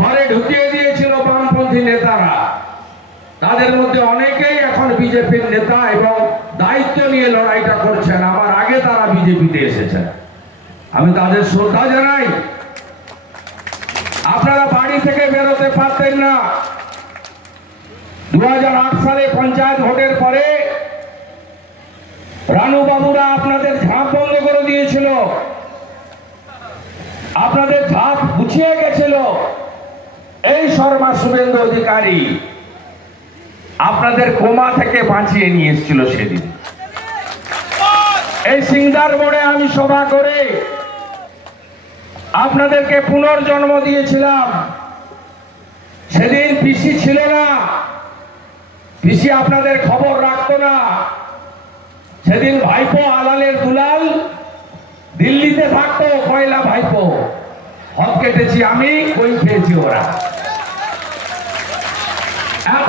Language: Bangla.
ঘরে ঢুকিয়ে দিয়েছিল বামপন্থী নেতারা। তাদের মধ্যে অনেকেই এখন বিজেপির নেতা এবং দায়িত্ব নিয়ে লড়াইটা করছেন। আমার আগে তারা বিজেপিতে এসেছেন, আমি তাদের শ্রদ্ধা জানাই। আপনারা বাড়ি থেকে বেরোতে পারতেন না। 2008 সালে পঞ্চায়েত ভোটের পরে রানু বাবুরা আপনাদের ঝাঁপ বন্ধ করে দিয়েছিল, আপনাদের ঝাঁপ গুছিয়ে গেছিল। এই শর্মা শুভেন্দু অধিকারী আপনাদের কোমা থেকে বাঁচিয়ে নিয়ে এসেছিল সেদিন। এই সিংদার মোড়ে আমি সভা করে আপনাদেরকে পুনর্জন্ম দিয়েছিলাম। সেদিন পিসি ছিল না, পিসি আপনাদের খবর রাখতো না। সেদিন ভাইপো আলালের দুলাল দিল্লিতে থাকতো, কয়লা ভাইপো। হক কেটেছি আমি, কই খেয়েছি ওরা। এত